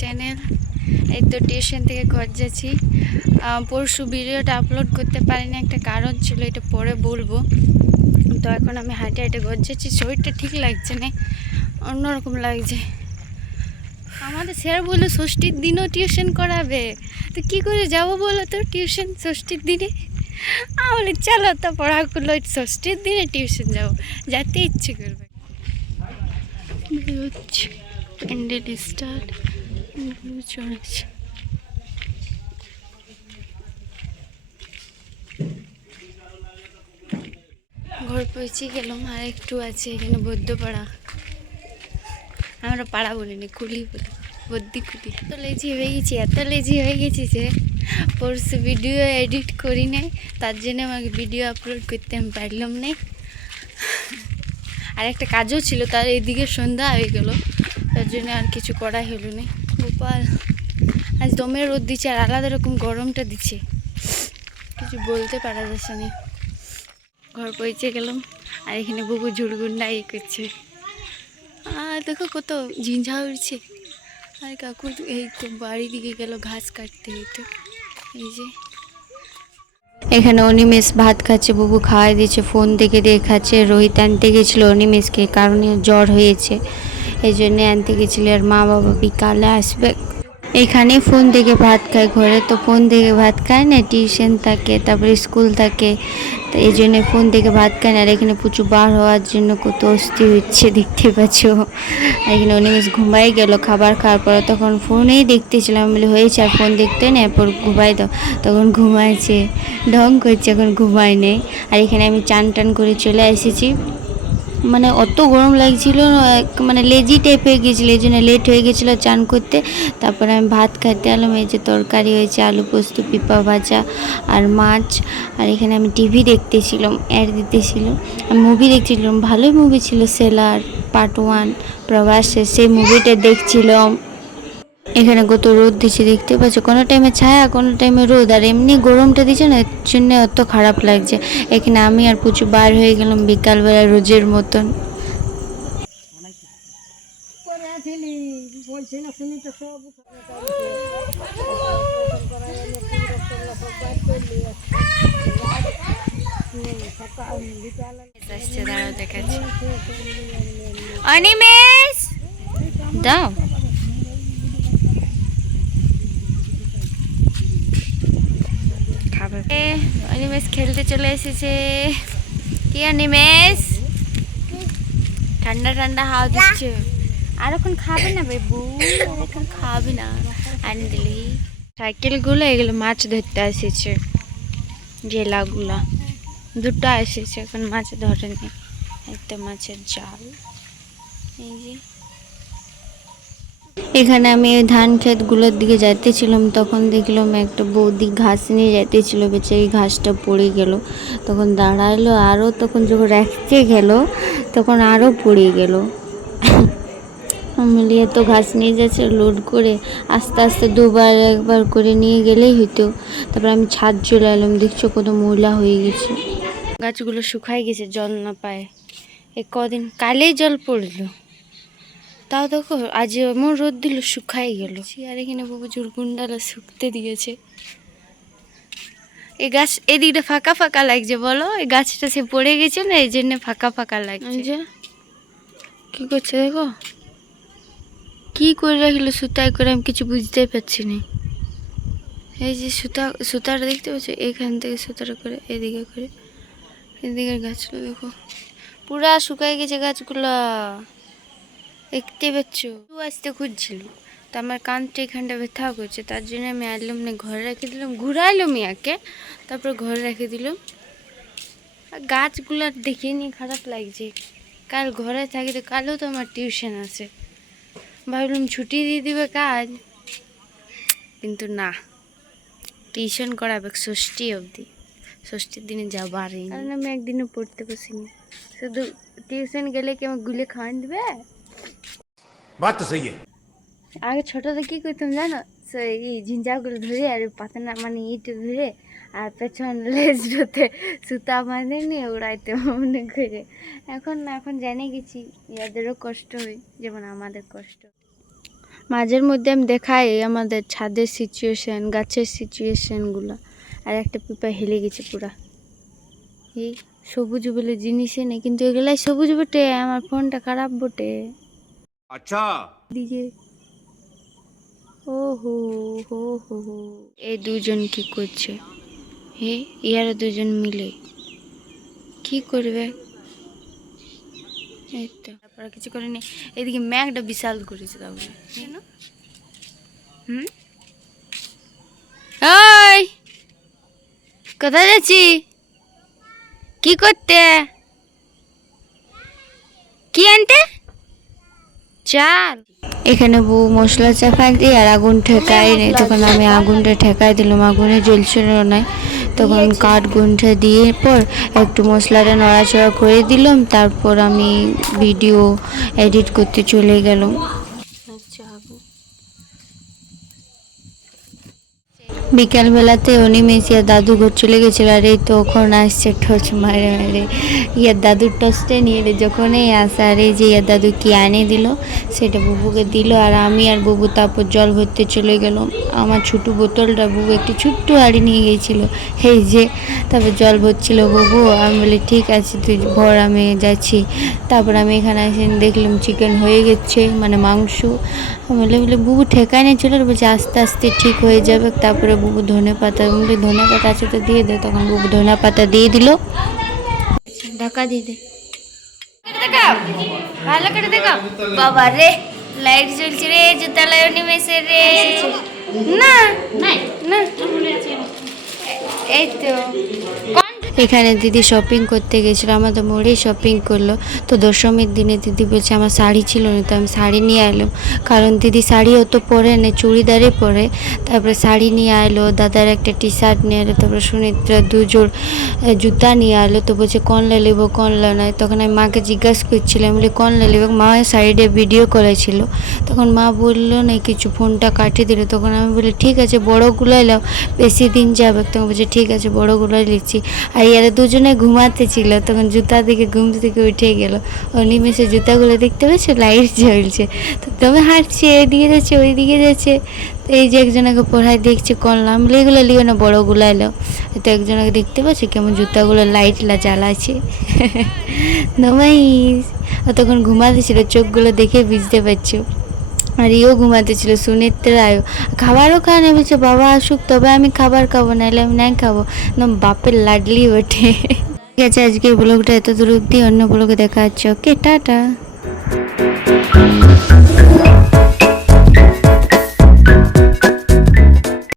Channel. এই তো tuition থেকে ঘর যাচ্ছি। পরশু ভিডিওটা আপলোড করতে পারিনি, একটা কারণ ছিল, এটা পরে বলবো। তো এখন আমি হাঁটে হাঁটে ঘর যাচ্ছি। শরীরটা ঠিক লাগছে না, অন্যরকম লাগছে। আমাদের স্যার বললো ষষ্ঠীর দিনও টিউশন করাবে, তো কী করে যাবো বলো তো টিউশন ষষ্ঠীর দিনে? আমি চলো তো পড়া করলো, ষষ্ঠীর দিনে টিউশন যাবো, যেতে ইচ্ছে করবে। প্যান্ডেল স্টার্ট চলেছে। ঘর পৌঁছে গেলাম, আর একটু আছে এখানে বৌদ্ধপাড়া। আমরা পাড়া বলিনি, কুলি বলি, বদ্যি কুলি। এত লেজি হয়ে গেছি, এত লেজি হয়ে গেছি যে পরশু ভিডিও এডিট করি নাই, তার জন্য আমাকে ভিডিও আপলোড করতে আমি পারলাম না। আর একটা কাজও ছিল, তার এদিকে সন্ধ্যা হয়ে গেল, তার জন্য আর কিছু করাই হলো না। গোপাল আজ দমে রোদ দিচ্ছে, আর আলাদা রকম গরমটা দিচ্ছে, কিছু বলতে পারা যাচ্ছে না। ঘর পৌঁছে গেলাম, আর এখানে বুবু ঝুড়গুন্ডা করছে। আর দেখো কত ঝিঞ্ঝা উঠছে। আর কাকু এই তো বাড়ি দিকে গেল ঘাস কাটতে। হইতো এই যে এখানে অনিমেষ ভাত খাচ্ছে, বুবু খাওয়াই দিচ্ছে, ফোন থেকে দেখাচ্ছে। রোহিত আনতে গেছিলো অনিমেষকে, কারণে জ্বর হয়েছে, এই জন্যে আনতে গেছিলো। আর মা বাবা বিকালে আসবে। এখানে ফোন থেকে ভাত খায়, ঘরে তো ফোন থেকে ভাত খায় না, টিউশন থাকে, তারপরে স্কুল থাকে, তো এই জন্য ফোন থেকে ভাত খায় না। আর এখানে প্রচুর বার হওয়ার জন্য কত অস্থির হচ্ছে, দেখতে পাচ্ছ। এখানে অনিমেষ ঘুমাই গেল খাবার খাওয়ার পরে, তখন ফোনেই দেখতেছিলাম, বলে হয়েছে আর ফোন দেখতে না, এরপর ঘুমাই দাও, তখন ঘুমাইছে, ঢং করছে, এখন ঘুমাই নেই। আর এখানে আমি চান টান করে চলে এসেছি, মানে অত গরম লাগছিল, মানে লেজি টাইপ হয়ে গিয়েছিলো, এই জন্য লেট হয়ে গেছিলো চান করতে। তারপরে আমি ভাত খাইতে এলাম। এই যে তরকারি হয়েছে, আলু পোস্ত, পিপা ভাজা আর মাছ। আর এখানে আমি টিভি দেখতেছিলাম, অ্যাড দিতেছিল, আমি মুভি দেখছিলাম, ভালোই মুভি ছিল, সেলার পার্ট 1 প্রবাসে, সেই মুভিটা দেখছিলাম। এখানে কত রোদ দিচ্ছে, দেখতে পাচ্ছ, কোনো টাইমে ছায়া, কোনো টাইমে রোদ, আর এমনি গরমটা দিচ্ছে না, এর জন্য অত খারাপ লাগছে। এখানে আমি আর প্রচুর বার হয়ে গেলাম বিকালবেলা রোজের মতন। দেখাচ্ছি অনিমেষ দাও। অনিমেষ খেলতে চলে এসেছে। কি অনিমেষ, ঠান্ডা ঠান্ডা হাওয়া দিচ্ছে। আর এখন খাবে না বেবু, এখন খাবে না, আনি দিলি। সাইকেলগুলো এগুলো মাছ ধরতে এসেছে, জেলাগুলা দুটো এসেছে, এখন মাছ ধরেনি। একটা মাছের জাল। এই যে এখানে আমি ধান ক্ষেতগুলোর দিকে যাইতেছিলাম, তখন দেখলাম একটা বৌদি ঘাস নিয়ে যাইতেছিল, বেচারি ঘাসটা পড়ে গেল, তখন দাঁড়াইলো, আরও তখন যখন রাখতে গেল তখন আরও পড়ে গেল। মিলিয়ে তো ঘাস নিয়ে যাচ্ছে লোড করে, আস্তে আস্তে দুবার একবার করে নিয়ে গেলেই হইতো। তারপর আমি ছাদ চলে এলাম, দেখছো কত ময়লা হয়ে গেছে, গাছগুলো শুকাই গেছে জল না পায়। এ কদিন কালেই জল পড়লো, তাও দেখো আজ এমন রোদ দিল, শুকাই গেল। আর এখানে বাবু ঝুড়গুন্ডালা শুকতে দিয়েছে। এই গাছ এদিকটা ফাঁকা ফাঁকা লাগছে, বলো, এই গাছটা সে পড়ে গেছে না, এই জন্য ফাঁকা ফাঁকা লাগছে। কি করছে দেখো, কি করে রাখলো সুতায় করে, আমি কিছু বুঝতেই পারছি না। এই যে সুতাটা দেখতে পাচ্ছ, এখান থেকে সুতাটা করে এদিকে করে, এদিকের গাছগুলো দেখো পুরা শুকাই গেছে গাছগুলা, দেখতে পাচ্ছ। আসতে খুঁজছিল, তো আমার কানটা এখানটা ব্যথাও করছে, তার জন্য আমি আনলাম না, ঘরে রেখে দিলাম, ঘুরাইলো মিয়াকে, তারপর ঘরে রেখে দিলাম। আর গাছগুলো দেখে নিয়ে খারাপ লাগছে, কাল ঘরে থাকি, তো কালও তো আমার টিউশন আছে, ভাবলাম ছুটি দিয়ে দিবে কাজ, কিন্তু না, টিউশন করাবে ষষ্ঠী অবধি, ষষ্ঠীর দিনে যাবারই, কারণ আমি একদিনও পড়তে বসিনি, শুধু টিউশন গেলে কি আমার গুলে খাওয়ান দিবে। बात तो सही है। আগে ছোটতে কি করতাম জানো, এই ঝিঞ্জাগুলো ধরে আর পাতানা মানে ইট ধরে, আর পেছন লেজটাতে সুতা বাঁধে নিয়ে উড়াইতে মনে করে। এখন না, এখন জেনে গেছি, ইয়াদেরও কষ্ট হয় যেমন আমাদের কষ্ট। মাঝের মধ্যে আমি দেখাই আমাদের ছাদের সিচুয়েশন, গাছের সিচুয়েশনগুলো। আর একটা পেঁপা হেলে গেছে পুরা। এই সবুজ বলে জিনিসই নেই, কিন্তু এগুলাই সবুজ বটে। আমার ফোনটা খারাপ বটে। अच्छा দিকে ও হো হো হো হো। এই দুজন কি করছে? হে, ইয়ারা দুজন মিলে কি করবে? এই তো তারপরে কিছু করেনি। এদিকে ম্যাগটা বিশাল করেছে তারপরে, কেন? ওই কোথায় যাচ্ছি? কি করতে? কি আনতে? চাল। এখানে বউ মশলা চাপাই দিয়ে আর আগুন ঠেকাই নেই, তখন আমি আগুনটা ঠেকাই দিলাম। আগুনে জ্বলছিল না, তখন কাঠ গুঁঠে দিয়ে পর একটু মশলাটা নড়াচড়া করে দিলাম। তারপর আমি ভিডিও এডিট করতে চলে গেলাম। বিকালবেলাতে অনিমেষিয়া দাদু ঘর চলে গেছিল, আর এই তখন আসছে ঠোঁচ মারে মারে। ইয়ার দাদুর টসটা নিয়ে এলে যখনই আসে, আর এই যে ইয়ার দাদু কি আনে দিল সেটা বুবুকে দিল। আর আমি আর বুবু তারপর জল ভরতে চলে গেলাম। আমার ছোটো বোতলটা বুবু একটি ছোট্ট হাঁড়ি নিয়ে গিয়েছিলো, এই যে। তারপর জল ভরছিল বুবু, আমি বলি ঠিক আছে তুই ভর, আমি যাচ্ছি। তারপর আমি এখানে এসে দেখলাম চিকেন হয়ে গেছে, মানে মাংস। বলে বুবু ঠেকায় নিয়ে চলে, বলছে আস্তে আস্তে ঠিক হয়ে যাবে। তারপরে বুবু ধনে পাতা, বলি ধনে পাতা আছে তো দিয়ে দে। তখন বুবু ধনে পাতা দিয়ে দিল। ঢাকা দিয়ে দে, ভালো করে দেখো। বাবা রে, লাইট জ্বলছে রে, জুতা লাইনি মেসে রে। না না, এই তো এখানে দিদি শপিং করতে গেছিলো, আমাদের মোড়েই শপিং করলো। তো দশমীর দিনে দিদি বলছে আমার শাড়ি ছিল না, তো আমি শাড়ি নিয়ে এলাম। কারণ দিদি শাড়ি অত পরে না, চুড়িদারে পরে। তারপরে শাড়ি নিয়ে এলো, দাদার একটা টি শার্ট নিয়ে এলো, তারপরে সুনিত্রা দুজোড় জুতা নিয়ে এলো। তো বলছে কনলা নেবো কনলা নয়। তখন আমি মাকে জিজ্ঞাসা করছিলাম, বলি কনলা নেবো। মা সাইডে ভিডিও করেছিল, তখন মা বললো না কিছু, ফোনটা কাটিয়ে দিল। তখন আমি বলি ঠিক আছে বড়োগুলোই নাও, বেশি দিন যাবে। তখন বলছে ঠিক আছে বড়োগুলোই লিখছি। আর ইয়ারা দুজনে ঘুমাতে ছিল, তখন জুতা দিকে ঘুম থেকে উঠে গেল। ও নিমেষে জুতাগুলো দেখতে পাচ্ছে লাইট জ্বলছে, তো তবে হাঁটছে, এদিকে যাচ্ছে ওইদিকে যাচ্ছে। তো এই যে একজনকে পড়ায় দেখছে কনলাম, এগুলো লিও না বড়োগুলো এলো। তো একজনকে দেখতে পাচ্ছে কেমন জুতাগুলো লাইট জ্বালাচ্ছে। নমাইস। ও তখন ঘুমাতে ছিল, চোখগুলো দেখে বুঝতে পারছো। আর ইও ঘুমাতে ছিল, সুনিত্রাও খাবারও খায় না, বলছে বাবা আসুক তবে আমি খাবার খাবো, নাহলে আমি নাই খাবো। একদম বাপের লাডলি ওঠে। ঠিক আছে, আজকে ব্লগটা এত দূর অব্দি, অন্য ব্লগে দেখা হচ্ছে। ওকে টাটা।